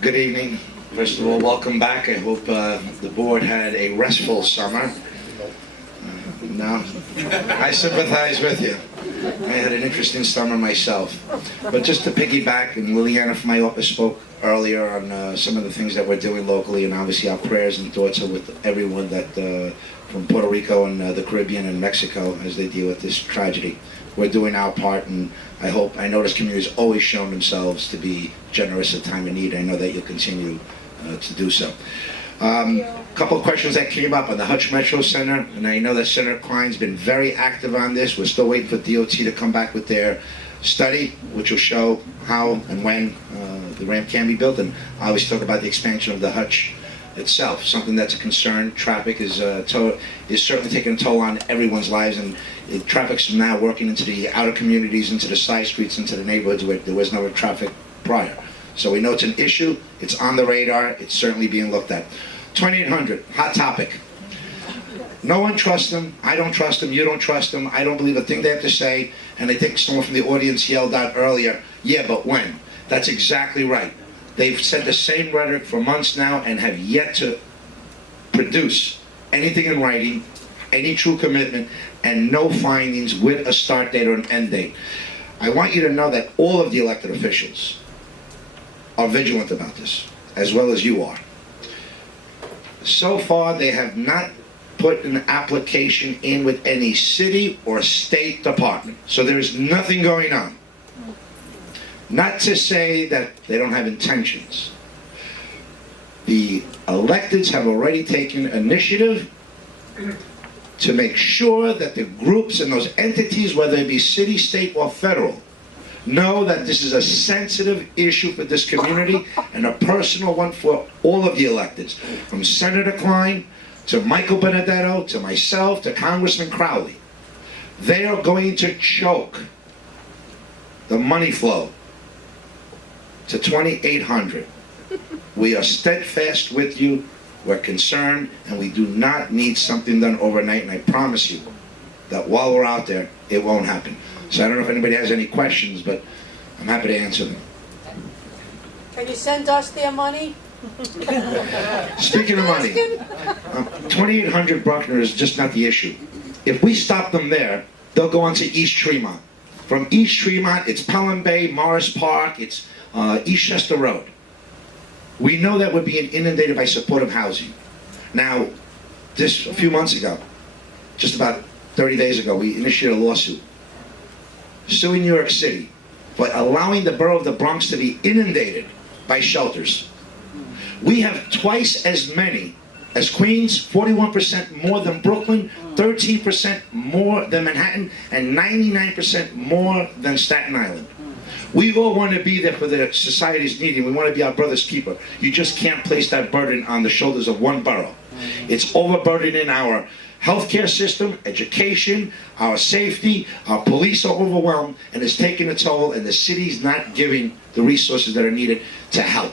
Good evening. First of all, welcome back. I hope the board had a restful summer. No, I sympathize with you. I had an interesting summer myself. But just to piggyback, and Liliana from my office spoke earlier on some of the things that we're doing locally, and obviously our prayers and thoughts are with everyone that from Puerto Rico and the Caribbean and Mexico as they deal with this tragedy. We're doing our part, and I know this community has always shown themselves to be generous at time of need. I know that you'll continue to do so. A couple of questions that came up on the Hutch Metro Center, and I know that Senator Klein's been very active on this. We're still waiting for DOT to come back with their study, which will show how and when the ramp can be built, and obviously talk about the expansion of the Hutch itself, something that's a concern. Traffic is certainly taking a toll on everyone's lives, and traffic's now working into the outer communities, into the side streets, into the neighborhoods where there was no traffic prior. So we know it's an issue, it's on the radar, it's certainly being looked at. 2800, hot topic. No one trusts them, I don't trust them, you don't trust them, I don't believe a thing they have to say, and I think someone from the audience yelled out earlier, yeah, but when? That's exactly right. They've said the same rhetoric for months now and have yet to produce anything in writing, any true commitment, and no findings with a start date or an end date. I want you to know that all of the elected officials are vigilant about this, as well as you are. So far, they have not put an application in with any city or state department. So there's nothing going on. Not to say that they don't have intentions. The electeds have already taken initiative to make sure that the groups and those entities, whether it be city, state, or federal, know that this is a sensitive issue for this community and a personal one for all of the electeds, from Senator Klein to Michael Benedetto to myself to Congressman Crowley. They are going to choke the money flow to 2800. We are steadfast with you, we're concerned, and we do not need something done overnight, and I promise you that while we're out there, it won't happen. So I don't know if anybody has any questions, but I'm happy to answer them. Can you send us their money? Speaking of money, 2800 Bruckner is just not the issue. If we stop them there, they'll go on to East Tremont. From East Tremont, it's Pelham Bay, Morris Park, it's Eastchester Road. We know that we're being inundated by supportive housing. Now, a few months ago, just about 30 days ago, we initiated a lawsuit suing New York City for allowing the borough of the Bronx to be inundated by shelters. We have twice as many as Queens, 41% more than Brooklyn, 13% more than Manhattan, and 99% more than Staten Island. We all want to be there for the society's needing. We want to be our brother's keeper. You just can't place that burden on the shoulders of one borough. It's overburdening our healthcare system, education, our safety. Our police are overwhelmed, and it's taking a toll, and the city's not giving the resources that are needed to help.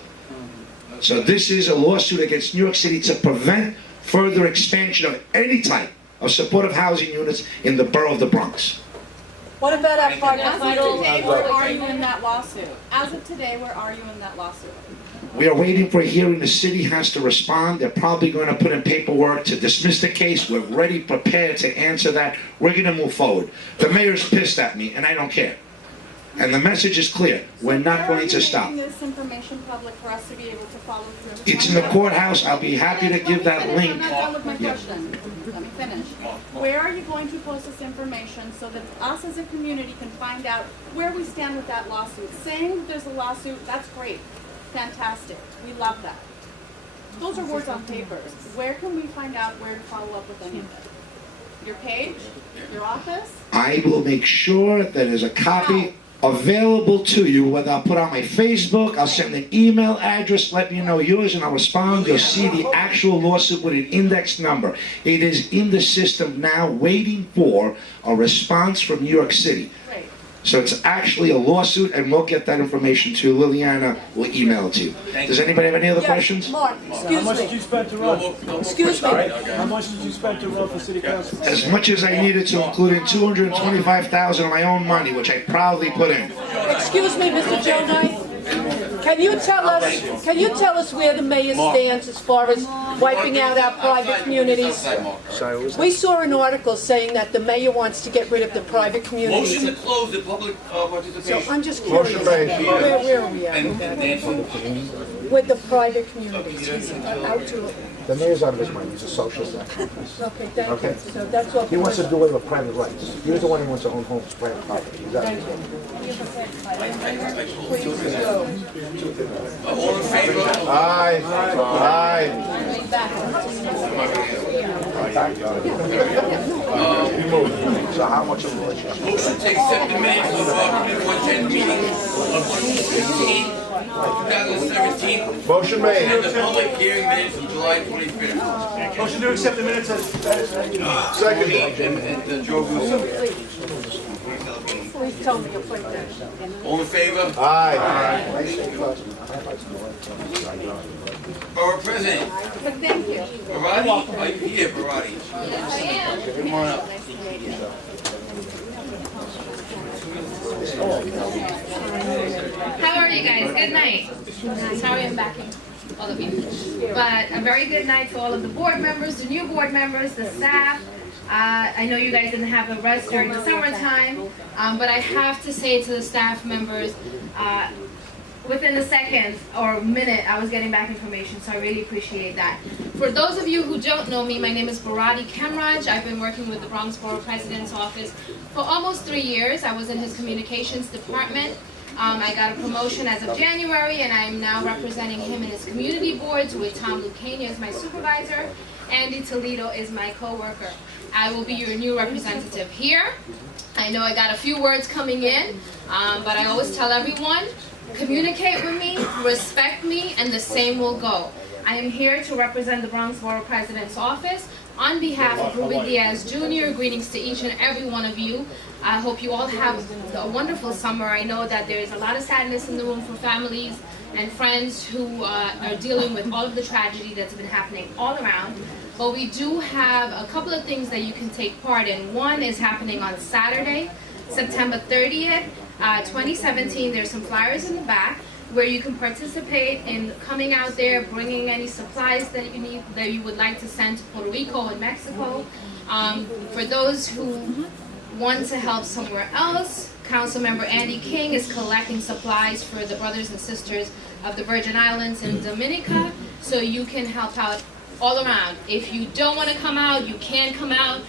So this is a lawsuit against New York City to prevent further expansion of any type of supportive housing units in the borough of the Bronx. What about our partner? As of today, where are you in that lawsuit? As of today, where are you in that lawsuit? We are waiting for a hearing. The city has to respond. They're probably going to put in paperwork to dismiss the case. We're ready, prepared to answer that. We're going to move forward. The mayor's pissed at me, and I don't care. And the message is clear. We're not going to stop. Where are you making this information public for us to be able to follow through? It's in the courthouse. I'll be happy to give that link. I'm not done with my question. Let me finish. Where are you going to post this information so that us as a community can find out where we stand with that lawsuit? Saying that there's a lawsuit, that's great. Fantastic. We love that. Those are words on paper. Where can we find out where to follow up with any of it? Your page? Your office? I will make sure that there's a copy available to you, whether I'll put on my Facebook, I'll send an email address, let me know yours, and I'll respond. You'll see the actual lawsuit with an index number. It is in the system now, waiting for a response from New York City. Great. So it's actually a lawsuit, and we'll get that information to you. Liliana will email it to you. Does anybody have any other questions? Mark, How much did excuse you me. spend to run? Excuse me. How much did you spend to run for city council? As much as I needed to, including $225,000 of my own money, which I proudly put in. Excuse me, Mr. Joe Knight. Can you tell us where the mayor stands as far as wiping out our private communities? We saw an article saying that the mayor wants to get rid of the private communities. Motion to close the public So participation. I'm just curious, where are we at And with that? Nancy, With the private communities? He's out to, The mayor's out of his mind, he's a socialist. okay, thank you. Okay. So that's all. He wants to do away with private rights. He's the one who wants to own homes, private property. Thank you. Please go. all in favor? Aye, aye. So how much of a relationship? Motion to accept the minutes of committee 110 meeting of June 15, 2017, Motion made. and the public hearing minutes of July 25th. Motion to accept the minutes as Second. And Joe Russo. Please tell me your point there. All in favor? Aye. Borough President, Thank you. Barati, are you here, Barati? Come on up. How are you guys? Good night. Sorry I'm backing all of you. But a very good night to all of the board members, the new board members, the staff. I know you guys didn't have a rest during the summertime, but I have to say to the staff members, within a second or minute, I was getting back information, so I really appreciate that. For those of you who don't know me, my name is Barati Kemraj. I've been working with the Bronx Borough President's Office for almost 3 years. I was in his communications department. I got a promotion as of January, and I'm now representing him in his community boards with Tom Lucania as my supervisor. Andy Toledo is my co-worker. I will be your new representative here. I know I got a few words coming in, but I always tell everyone, communicate with me, respect me, and the same will go. I am here to represent the Bronx Borough President's Office on behalf of Ruby Diaz Jr. Greetings to each and every one of you. I hope you all have a wonderful summer. I know that there is a lot of sadness in the room for families and friends who are dealing with all of the tragedy that's been happening all around. But we do have a couple of things that you can take part in. One is happening on Saturday, September 30th, 2017. There's some flyers in the back where you can participate in coming out there, bringing any supplies that you need, that you would like to send to Puerto Rico and Mexico. For those who want to help somewhere else, Councilmember Andy King is collecting supplies for the brothers and sisters of the Virgin Islands and Dominica, so you can help out all around. If you don't want to come out, you can come out.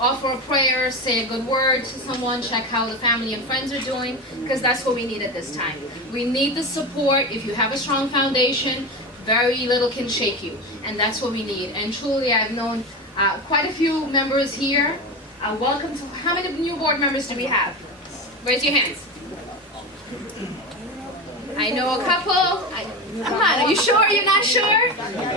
Offer a prayer, say a good word to someone, check how the family and friends are doing, because that's what we need at this time. We need the support. If you have a strong foundation, very little can shake you, and that's what we need. And truly, I've known quite a few members here. Welcome to, how many new board members do we have? Raise your hands. I know a couple. Come on, are you sure? You're not sure?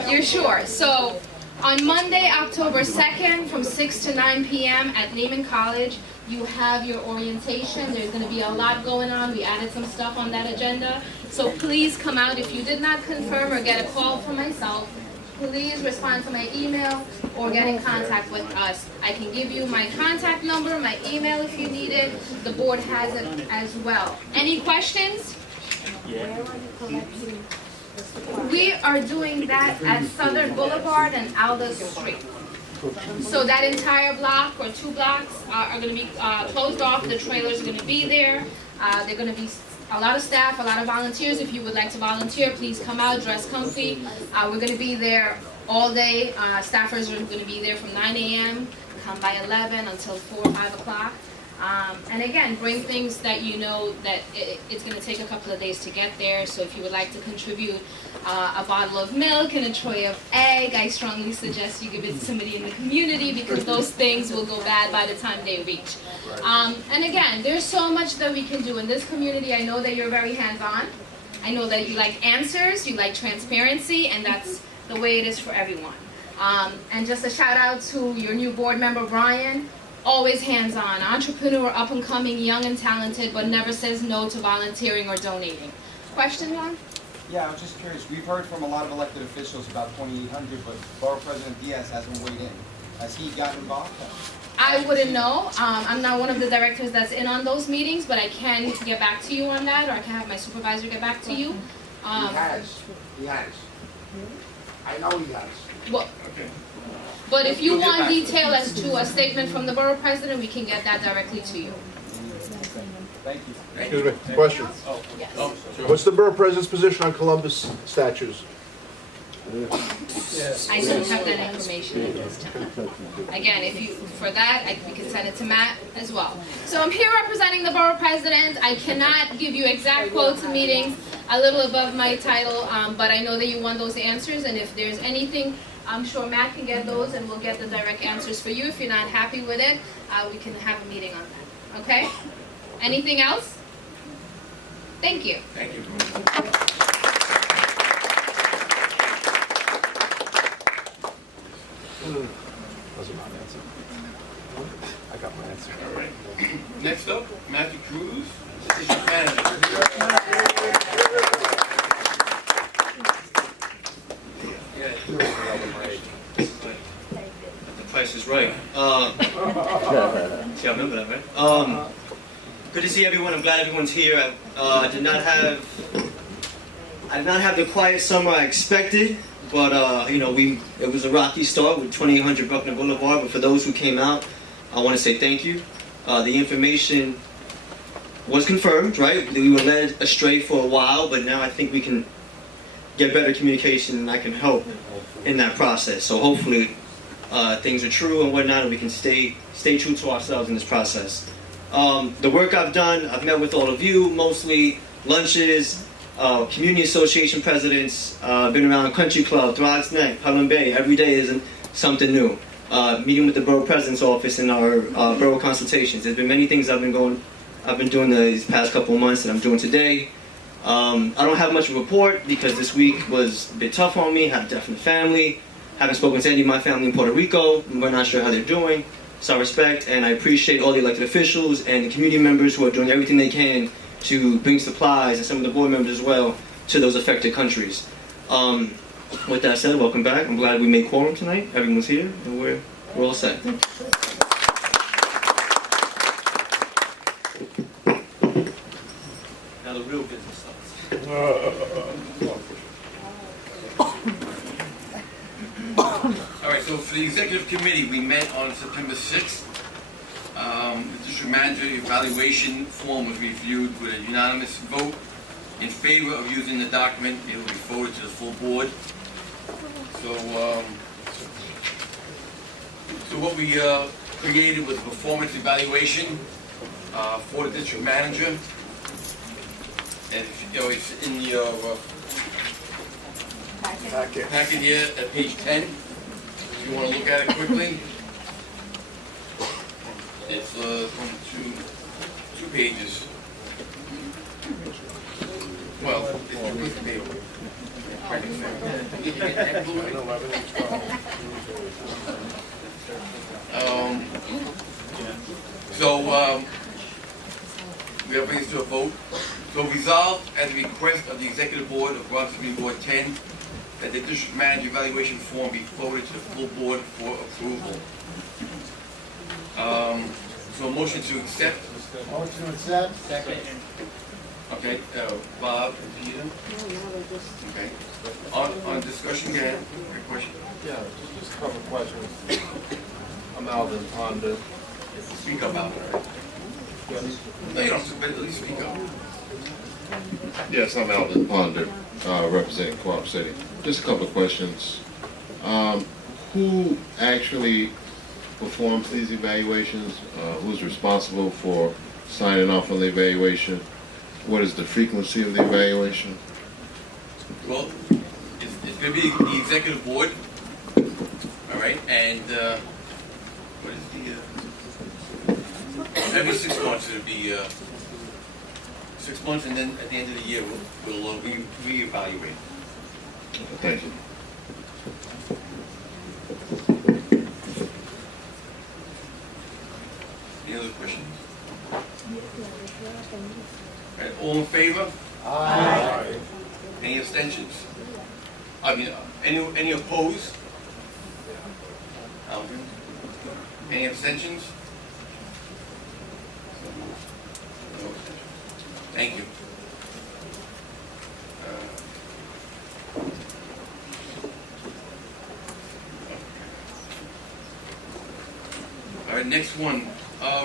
You're sure. So, on Monday, October 2nd, from 6 to 9 p.m. at Neiman College, you have your orientation. There's going to be a lot going on. We added some stuff on that agenda. So please come out. If you did not confirm or get a call from myself, please respond to my email or get in contact with us. I can give you my contact number, my email if you need it. The board has it as well. Any questions? We are doing that at Southern Boulevard and Aldous Street. So that entire block or 2 blocks are going to be closed off. The trailers are going to be there. They're going to be a lot of staff, a lot of volunteers. If you would like to volunteer, please come out, dress comfy. We're going to be there all day. Staffers are going to be there from 9 a.m. Come by 11 until 4 or 5 o'clock. And again, bring things that you know that it's going to take a couple of days to get there. So if you would like to contribute a bottle of milk and a tray of egg, I strongly suggest you give it to somebody in the community, because those things will go bad by the time they reach. And again, there's so much that we can do in this community. I know that you're very hands-on. I know that you like answers, you like transparency, and that's the way it is for everyone. And just a shout out to your new board member, Brian. Always hands-on, entrepreneur, up-and-coming, young and talented, but never says no to volunteering or donating. Question, Juan? Yeah, I was just curious. We've heard from a lot of elected officials about 2,800, but Borough President Diaz hasn't weighed in. Has he gotten involved? I wouldn't know. I'm not one of the directors that's in on those meetings, but I can get back to you on that, or I can have my supervisor get back to you. He has. I know he has. Well, Okay. but if you We'll get want back. detail as to a statement from the borough president, we can get that directly to you. Thank you. Thank you. Excuse me, question. Oh, sure. What's the borough president's position on Columbus statues? I don't have that information at this time. Again, if you, for that, we can send it to Matt as well. So I'm here representing the borough president. I cannot give you exact quotes and meetings, a little above my title, but I know that you want those answers, and if there's anything, I'm sure Matt can get those, and we'll get the direct answers for you. If you're not happy with it, we can have a meeting on that, okay? Anything else? Thank you. Thank you. Doesn't matter. I got my answer. All right. Next up, Matthew Cruz, Assistant Manager. The Price is Right. See, I remember that, right? Good to see everyone. I'm glad everyone's here. I did not have the quiet summer I expected, but it was a rocky start with 2800 Buckner Boulevard. But for those who came out, I want to say thank you. The information was confirmed, right? We were led astray for a while, but now I think we can get better communication, and I can help in that process. So hopefully things are true and whatnot, and we can stay true to ourselves in this process. The work I've done, I've met with all of you, mostly lunches, community association presidents, been around Country Club, Throgs Neck, Pelham Bay. Every day isn't something new. Meeting with the borough president's office in our borough consultations. There's been many things I've been doing these past couple of months that I'm doing today. I don't have much of a report because this week was a bit tough on me. Had a death in the family. Haven't spoken to any of my family in Puerto Rico. We're not sure how they're doing. So I respect and I appreciate all the elected officials and the community members who are doing everything they can to bring supplies, and some of the board members as well, to those affected countries. With that said, welcome back. I'm glad we made quorum tonight. Everyone's here, and we're all set. Now the real business starts. All right, so for the executive committee, we met on September 6th. The district manager evaluation form was reviewed with a unanimous vote in favor of using the document. It will be forwarded to the full board. So what we created was a performance evaluation for the district manager. And it's in your packet here at page 10. If you want to look at it quickly. It's two pages. Well, it's two pieces of paper. We are bringing this to a vote. So resolved at the request of the Executive Board of Bronx Community Board 10 that the District Manager Evaluation Form be forwarded to the full board for approval. So a motion to accept. Motion to accept. Second. Okay, Bob and Peter. Okay. On discussion again, quick question. Yeah, just a couple of questions. I'm Alvin Ponder. Speak up, Alvin, all right? No, you don't have to, but at least speak up. Yes, I'm Alvin Ponder, representing Co-op City. Just a couple of questions. Who actually performs these evaluations? Who's responsible for signing off on the evaluation? What is the frequency of the evaluation? Well, it's going to be the executive board, all right, and what is the, every 6 months it'll be 6 months, and then at the end of the year we'll reevaluate. Thank you. Any other questions? All right, all in favor? Aye. Any abstentions? I mean, any opposed? Alvin? Any abstentions? No. Thank you. All right, next one.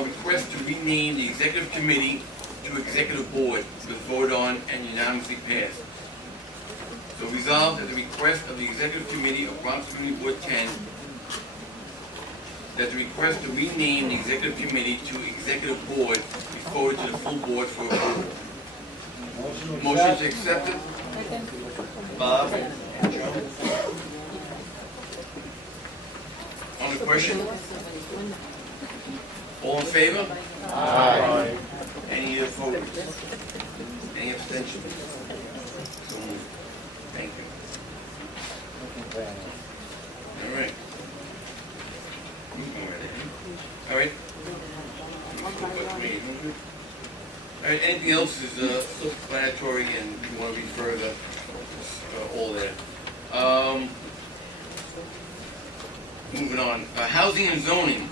Request to rename the executive committee to executive board was voted on and unanimously passed. So resolved at the request of the executive committee of Bronx Community Board 10 that the request to rename the executive committee to executive board be forwarded to the full board for approval. Motion to accept it? Bob? Joe? On the question? All in favor? Aye. Any opposed? Any abstentions? So moved. Thank you. All right. All right. All right, anything else is self-explanatory and you want to read further, all there. Moving on, housing and zoning.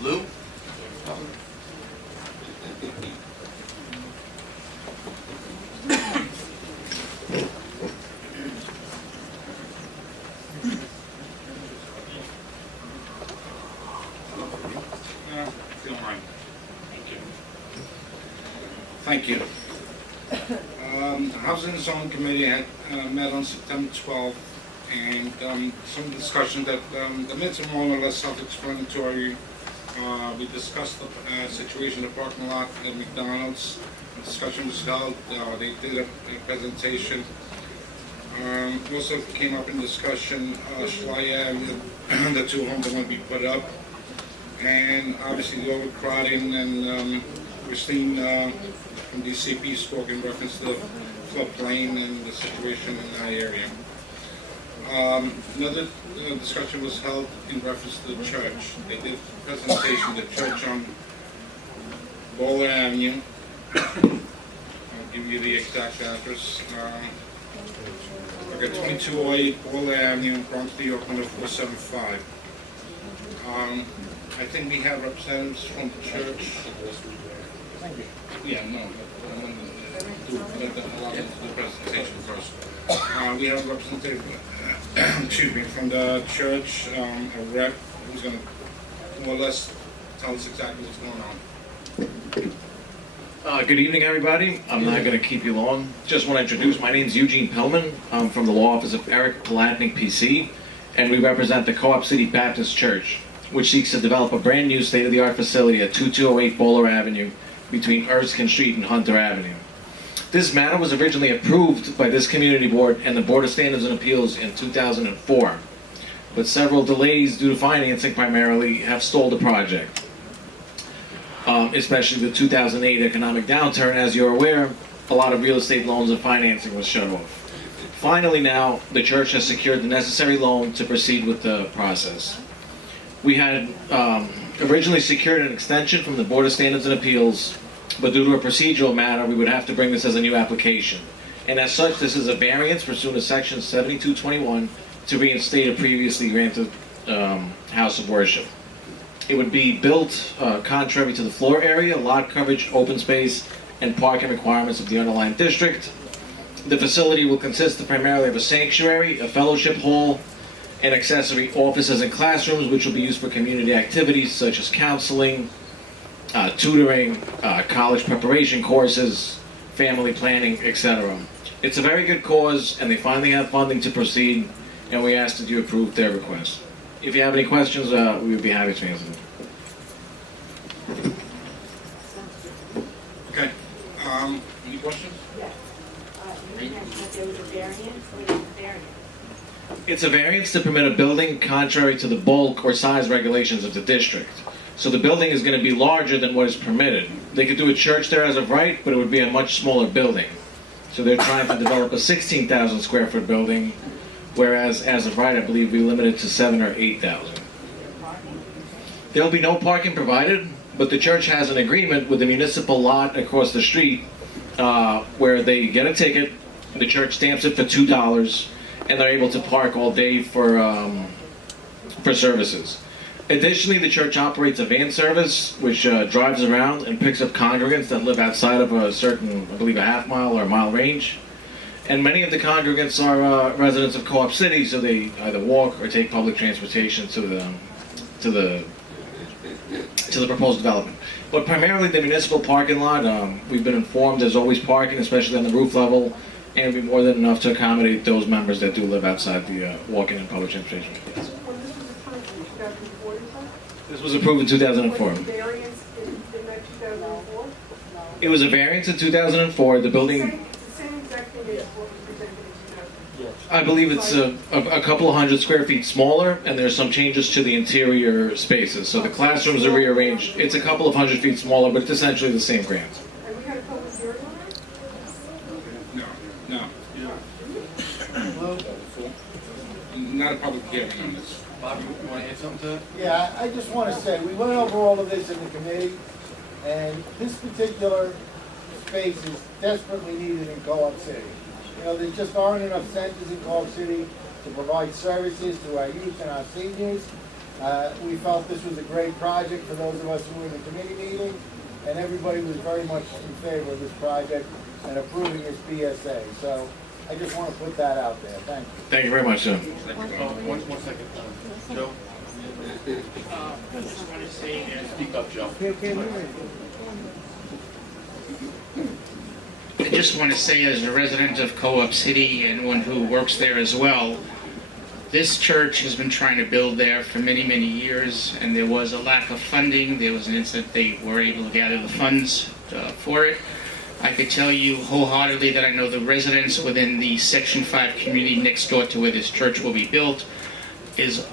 Lou? Thank you. The Housing and Zoning Committee had met on September 12th, and some discussion that the minutes are more or less self-explanatory. We discussed the situation in the parking lot at McDonald's. The discussion was held. They did a presentation. Also came up in discussion, Schleyer and the two homes that want to be put up, and obviously the overcrowding, and Christine from DCP spoke in reference to the floodplain and the situation in that area. Another discussion was held in reference to the church. They did a presentation, the church on Bowler Avenue. I'll give you the exact address. Okay, 2208 Bowler Avenue, Bronx, New York, number 475. I think we have representatives from the church. Yeah, no. I'm going to allow them to do the presentation first. We have a representative, excuse me, from the church, a rep, who's going to more or less tell us exactly what's going on. Good evening, everybody. I'm not going to keep you long. Just want to introduce, my name is Eugene Pellman. I'm from the law office of Eric Palatnik, PC, and we represent the Co-op City Baptist Church, which seeks to develop a brand new state-of-the-art facility at 2208 Bowler Avenue between Erskine Street and Hunter Avenue. This matter was originally approved by this community board and the Board of Standards and Appeals in 2004, but several delays due to financing primarily have stalled the project. Especially the 2008 economic downturn. As you're aware, a lot of real estate loans and financing was shut off. Finally now, the church has secured the necessary loan to proceed with the process. We had originally secured an extension from the Board of Standards and Appeals, but due to a procedural matter, we would have to bring this as a new application. And as such, this is a variance pursuant to Section 7221 to reinstate a previously granted house of worship. It would be built contrary to the floor area, lot coverage, open space, and parking requirements of the underlying district. The facility will consist primarily of a sanctuary, a fellowship hall, and accessory offices and classrooms, which will be used for community activities such as counseling, tutoring, college preparation courses, family planning, etc. It's a very good cause, and they finally have funding to proceed, and we ask that you approve their request. If you have any questions, we would be happy to answer them. Okay. Any questions? It's a variance to permit a building contrary to the bulk or size regulations of the district. So the building is going to be larger than what is permitted. They could do a church there as of right, but it would be a much smaller building. So they're trying to develop a 16,000 square foot building, whereas as of right, I believe we limit it to 7,000 or 8,000. There will be no parking provided, but the church has an agreement with the municipal lot across the street where they get a ticket, the church stamps it for $2, and they're able to park all day for services. Additionally, the church operates a van service which drives around and picks up congregants that live outside of a certain, I believe, a half-mile or a mile range. And many of the congregants are residents of Co-op City, so they either walk or take public transportation to the proposed development. But primarily the municipal parking lot, we've been informed there's always parking, especially on the roof level, and it'll be more than enough to accommodate those members that do live outside the walking and public transportation. Yes. This was approved in 2004. It was a variance in 2004. The building, I believe it's a couple of hundred square feet smaller, and there's some changes to the interior spaces. So the classrooms are rearranged. It's a couple of hundred feet smaller, but it's essentially the same grant. No. Not a public hearing on this. Bob, you want to add something to that? Yeah, I just want to say, we went over all of this in the committee, and this particular space is desperately needed in Co-op City. You know, there just aren't enough centers in Co-op City to provide services to our youth and our seniors. We felt this was a great project for those of us who were in the committee meeting, and everybody was very much in favor of this project and approving this BSA. So I just want to put that out there. Thank you. Thank you very much, sir. One second. Joe? I just want to say, speak up, Joe. I just want to say, as a resident of Co-op City and one who works there as well, this church has been trying to build there for many, many years, and there was a lack of funding. There was an incident they were able to gather the funds for it. I could tell you wholeheartedly that I know the residents within the Section 5 community next door to where this church will be built is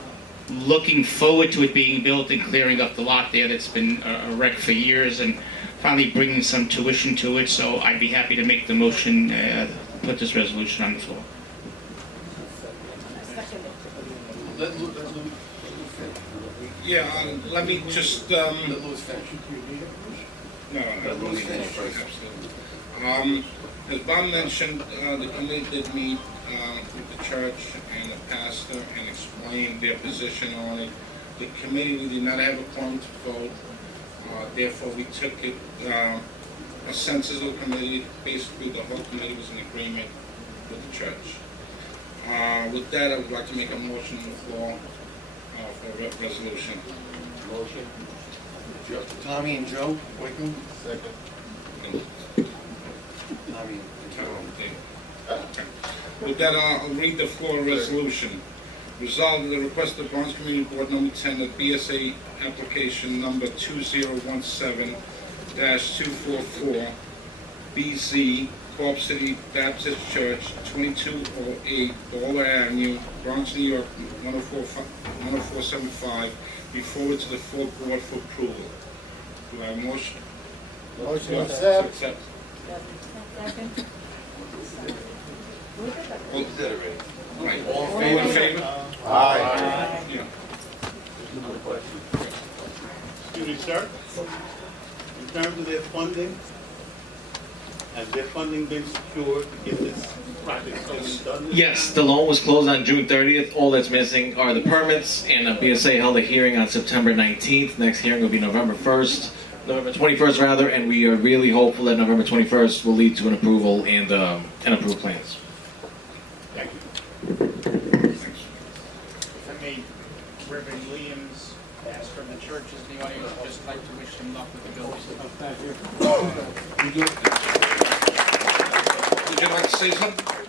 looking forward to it being built and clearing up the lot there that's been a wreck for years, and finally bringing some tuition to it. So I'd be happy to make the motion, put this resolution on the floor. Yeah, let me just, Let Louis finish. No, absolutely. As Bob mentioned, the committee did meet with the church and the pastor and explain their position on it. The committee, we did not have a quorum to vote. Therefore, we took it, a census of the committee. Basically, the whole committee was in agreement with the church. With that, I would like to make a motion on the floor for a resolution. Motion. Tommy and Joe, Wakeman? Second. Tommy and Joe. With that, I'll read the floor resolution. Resolved that the request of Barnes Community Board number 10 of BSA application number 2017-244 BZ Co-op City Baptist Church, 2208 Bowler Avenue, Bronx, New York 10475, be forwarded to the full board for approval. Do I have a motion? Motion to accept. Second. Right. All in favor? Aye. Yeah. Excuse me, sir. In terms of their funding, has their funding been secured to get this project done? Yes, the loan was closed on June 30th. All that's missing are the permits, and BSA held a hearing on September 19th. Next hearing will be November 21st rather, and we are really hopeful that November 21st will lead to an approval and approved plans. Thank you. If I may, Reverend Williams, pastor of the churches in the audience, would just like to wish them luck with the building. Thank you. Would you like to say something?